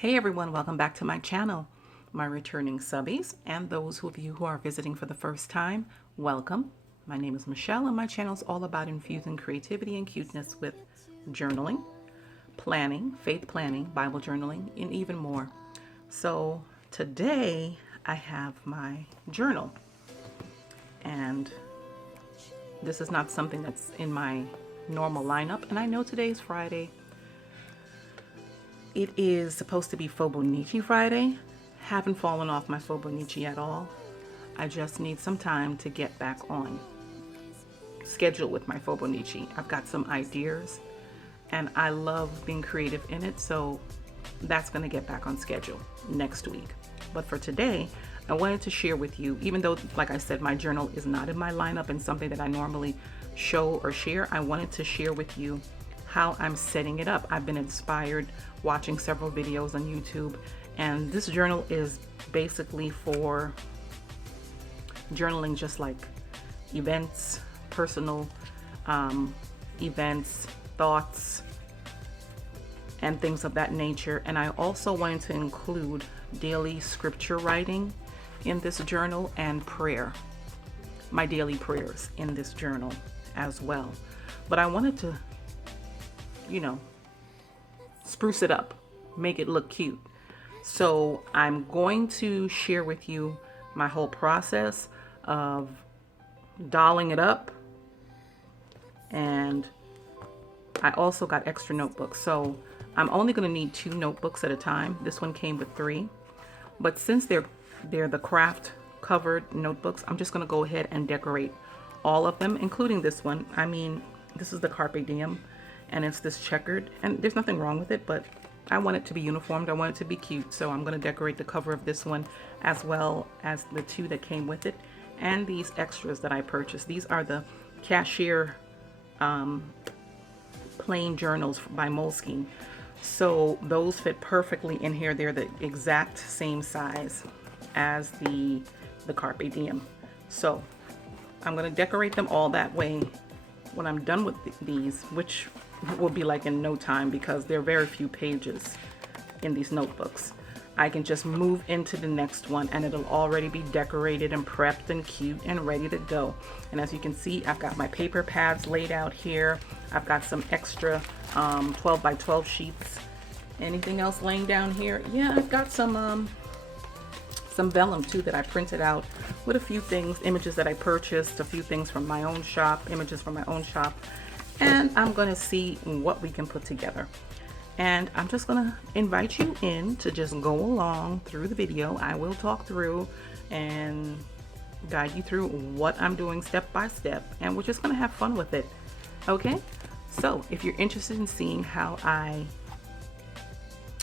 Hey everyone, welcome back to my channel. My returning subbies and those of you who are visiting for the first time, welcome. My name is Michelle and my channel is all about infusing creativity and cuteness with journaling, planning, faith planning, Bible journaling, and even more. So today I have my journal, and this is not something that's in my normal lineup, and I know today's Friday. It is supposed to be Fobonichi Friday. Haven't fallen off my Fobonichi at all. I just need some time to get back on schedule with my Fobonichi. I've got some ideas and I love being creative in it, so that's going to get back on schedule next week. But for today, I wanted to share with you, even though, like I said, my journal is not in my lineup and something that I normally show or share, I wanted to share with you how I'm setting it up. I've been inspired watching several videos on YouTube, and this journal is basically for journaling just like events, personal events, thoughts, and things of that nature. And I also wanted to include daily scripture writing in this journal and prayer, my daily prayers in this journal as well. But I wanted to, spruce it up, make it look cute. So I'm going to share with you my whole process of dolling it up. And I also got extra notebooks. So I'm only going to need 2 notebooks at a time. This one came with 3. But since they're the craft covered notebooks, I'm just going to go ahead and decorate all of them, including this one. I mean, this is the Carpe Diem, and it's this checkered, and there's nothing wrong with it, but I want it to be uniformed. I want it to be cute, so I'm going to decorate the cover of this one as well as the 2 that came with it, and these extras that I purchased. These are the cashier plain journals by Moleskine. So those fit perfectly in here. They're the exact same size as the Carpe Diem. So I'm going to decorate them all that way when I'm done with these, which will be like in no time because there are very few pages in these notebooks. I can just move into the next one and it'll already be decorated and prepped and cute and ready to go. And as you can see, I've got my paper pads laid out here. I've got some extra 12 by 12 sheets. Anything else laying down here? Yeah, I've got some vellum too that I printed out with a few things, images that I purchased, a few things from my own shop, images from my own shop, and I'm going to see what we can put together. And I'm just going to invite you in to just go along through the video. I will talk through and guide you through what I'm doing step by step, and we're just going to have fun with it. Okay, so if you're interested in seeing how I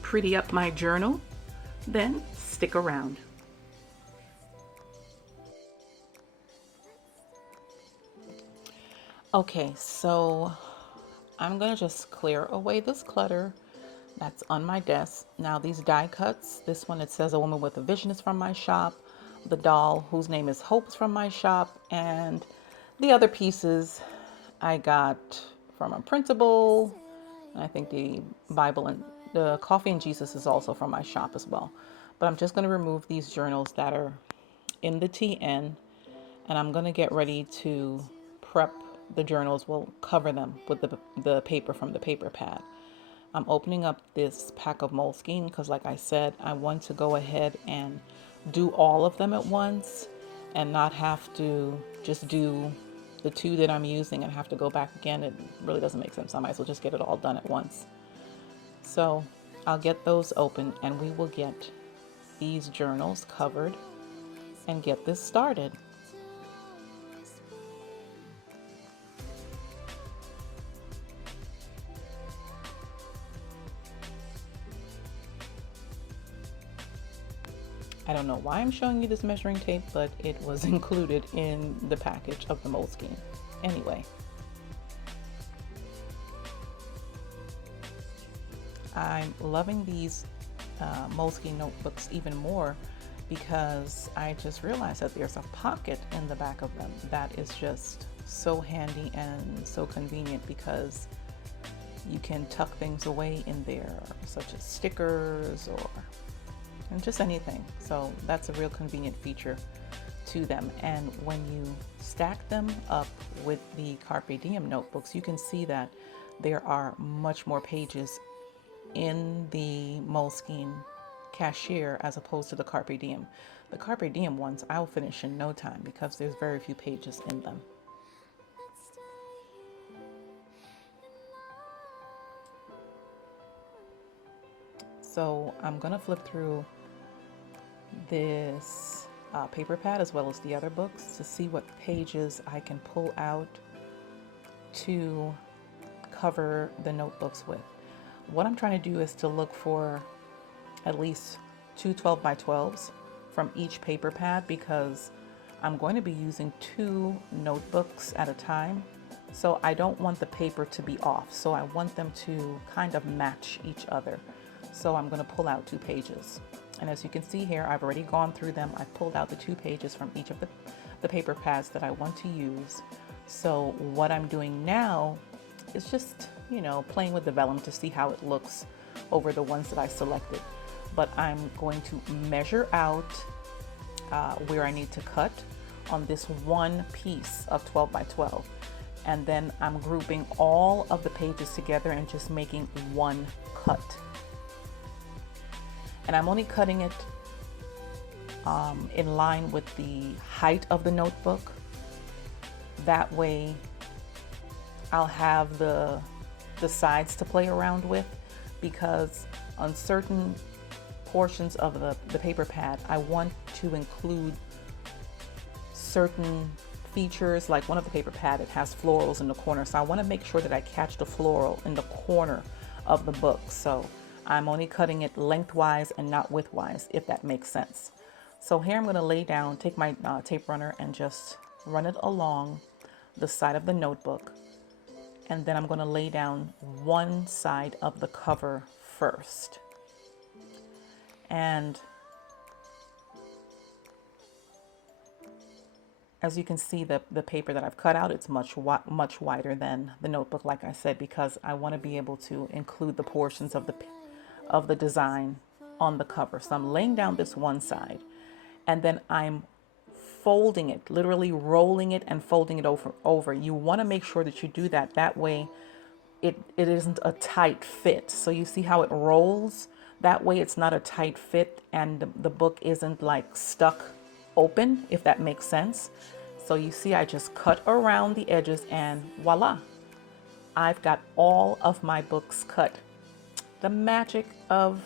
pretty up my journal, then stick around. Okay, so I'm gonna just clear away this clutter that's on my desk. Now these die cuts, this one, it says A Woman with a Vision is from my shop. The doll whose name is Hope is from my shop. And the other pieces I got from a printable. I think the Bible and the Coffee and Jesus is also from my shop as well. But I'm just gonna remove these journals that are in the TN, and I'm gonna get ready to prep the journals. Will cover them with the paper from the paper pad. I'm opening up this pack of Moleskine because, like I said, I want to go ahead and do all of them at once and not have to just do the 2 that I'm using and have to go back again. It really doesn't make sense. I might as well just get it all done at once. So I'll get those open and we will get these journals covered and get this started. I don't know why I'm showing you this measuring tape, but it was included in the package of the Moleskine. Anyway, I'm loving these Moleskine notebooks even more because I just realized that there's a pocket in the back of them that is just so handy and so convenient, because You can tuck things away in there, such as stickers and just anything. So that's a real convenient feature to them. And when you stack them up with the Carpe Diem notebooks, you can see that there are much more pages in the Moleskine Cashier as opposed to the Carpe Diem. The Carpe Diem ones I'll finish in no time because there's very few pages in them. So I'm gonna flip through this paper pad as well as the other books to see what pages I can pull out to cover the notebooks with. What I'm trying to do is to look for at least two 12 by 12s from each paper pad because I'm going to be using 2 notebooks at a time. So I don't want the paper to be off. So I want them to kind of match each other. So I'm going to pull out 2 pages. And as you can see here, I've already gone through them. I've pulled out the 2 pages from each of the paper pads that I want to use. So what I'm doing now is just, you know, playing with the vellum to see how it looks over the ones that I selected. But I'm going to measure out where I need to cut on this one piece of 12 by 12. And then I'm grouping all of the pages together and just making one cut. And I'm only cutting it in line with the height of the notebook. That way I'll have the sides to play around with, because on certain portions of the paper pad, I want to include certain features. Like one of the paper pad, it has florals in the corner. So I want to make sure that I catch the floral in the corner of the book. So I'm only cutting it lengthwise and not widthwise, if that makes sense. So here I'm going to lay down, take my tape runner and just run it along the side of the notebook. And then I'm going to lay down one side of the cover first. And as you can see, the paper that I've cut out, it's much wider than the notebook, like I said, because I want to be able to include the portions of the design on the cover. So I'm laying down this one side, and then I'm folding it, literally rolling it and folding it over. You want to make sure that you do that. That way it isn't a tight fit. So you see how it rolls? That way it's not a tight fit and the book isn't like stuck open, if that makes sense. So you see, I just cut around the edges and voila, I've got all of my books cut. The magic of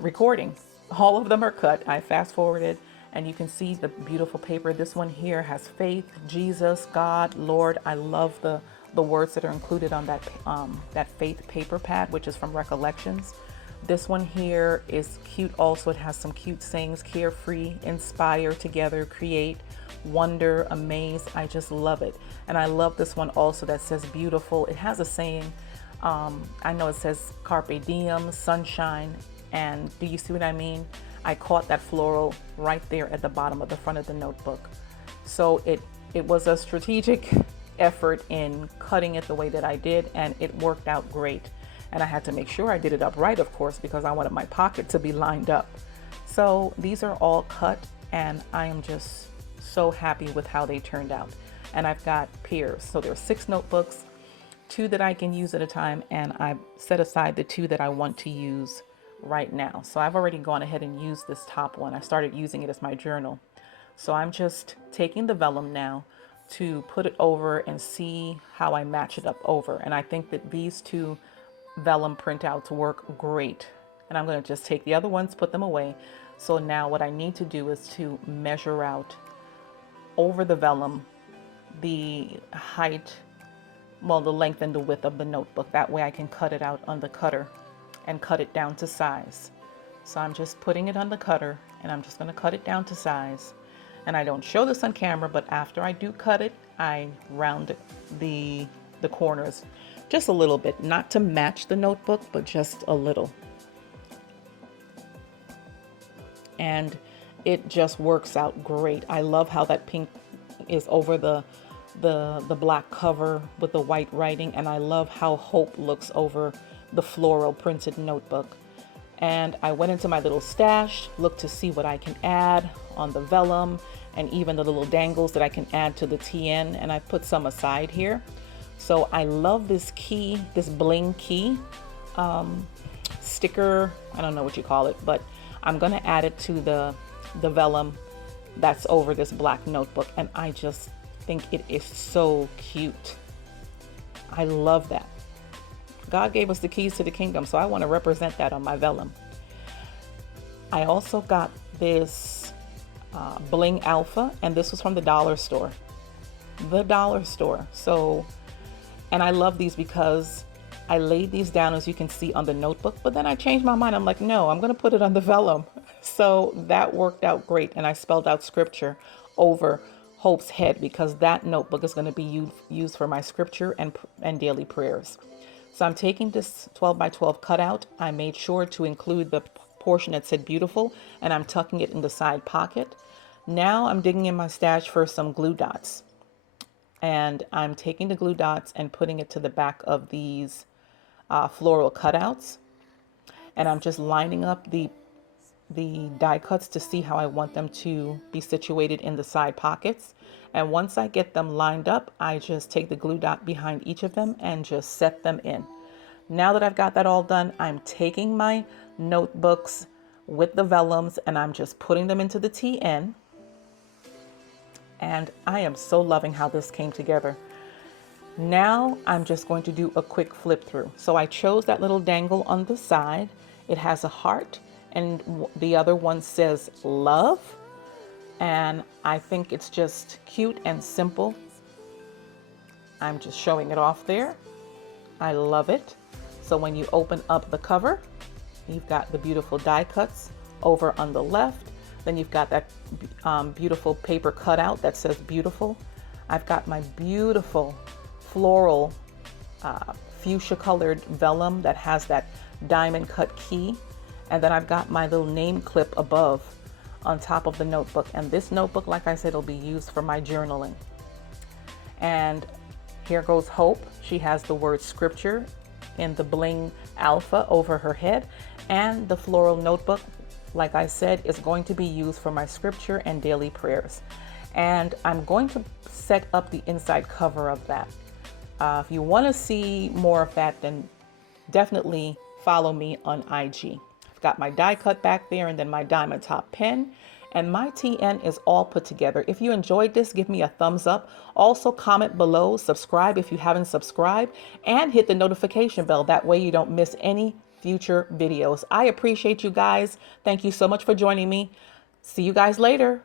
recording. All of them are cut. I fast forwarded and you can see the beautiful paper. This one here has faith, Jesus, God, Lord. I love the words that are included on that faith paper pad, which is from Recollections. This one here is cute also. It has some cute sayings: carefree, inspire, together, create, wonder, amaze. I just love it. And I love this one also that says beautiful. It has a saying. I know it says Carpe Diem, sunshine. And do you see what I mean? I caught that floral right there at the bottom of the front of the notebook. So it was a strategic effort in cutting it the way that I did, and it worked out great. And I had to make sure I did it upright, of course, because I wanted my pocket to be lined up. So these are all cut, and I am just so happy with how they turned out. And I've got pairs. So there are 6 notebooks, 2 that I can use at a time, and I've set aside the 2 that I want to use right now. So I've already gone ahead and used this top one. I started using it as my journal. So I'm just taking the vellum now to put it over and see how I match it up over. And I think that these 2 vellum printouts work great. And I'm going to just take the other ones, put them away. So now what I need to do is to measure out over the vellum the height, well, the length and the width of the notebook. That way I can cut it out on the cutter and cut it down to size. So I'm just putting it on the cutter and I'm just going to cut it down to size. And I don't show this on camera, but after I do cut it, I round the corners just a little bit, not to match the notebook, but just a little. And it just works out great. I love how that pink is over the the black cover with the white writing, and I love how hope looks over the floral printed notebook. And I went into my little stash, looked to see what I can add on the vellum and even the little dangles that I can add to the TN, and I put some aside here. So I love this key, this bling key sticker, I don't know what you call it, but I'm gonna add it to the vellum that's over this black notebook, and I just think it is so cute. I love that. God gave us the keys to the kingdom, so I want to represent that on my vellum. I also got this Bling Alpha, and this was from the dollar store. The dollar store. So, and I love these because I laid these down, as you can see, on the notebook, but then I changed my mind. I'm like, no, I'm going to put it on the vellum. So that worked out great, and I spelled out scripture over Hope's head because that notebook is going to be used for my scripture and daily prayers. So I'm taking this 12 by 12 cutout. I made sure to include the portion that said beautiful, and I'm tucking it in the side pocket. Now I'm digging in my stash for some glue dots, and I'm taking the glue dots and putting it to the back of these floral cutouts, and I'm just lining up the die cuts to see how I want them to be situated in the side pockets. And once I get them lined up, I just take the glue dot behind each of them and just set them in. Now that I've got that all done, I'm taking my notebooks with the vellums and I'm just putting them into the TN. And I am so loving how this came together. Now I'm just going to do a quick flip through. So I chose that little dangle on the side. It has a heart, and the other one says love. And I think it's just cute and simple. I'm just showing it off there. I love it. So when you open up the cover, you've got the beautiful die cuts over on the left. Then you've got that beautiful paper cutout that says beautiful. I've got my beautiful floral fuchsia colored vellum that has that diamond cut key. And then I've got my little name clip above on top of the notebook. And this notebook, like I said, will be used for my journaling. And here goes Hope. She has the word scripture in the Bling Alpha over her head. And the floral notebook, like I said, is going to be used for my scripture and daily prayers. And I'm going to set up the inside cover of that. If you want to see more of that, then definitely follow me on IG. Got my die cut back there, and then my diamond top pen, and my TN is all put together. If you enjoyed this, give me a thumbs up. Also comment below, subscribe if you haven't subscribed, and hit the notification bell. That way you don't miss any future videos. I appreciate you guys. Thank you so much for joining me. See you guys later.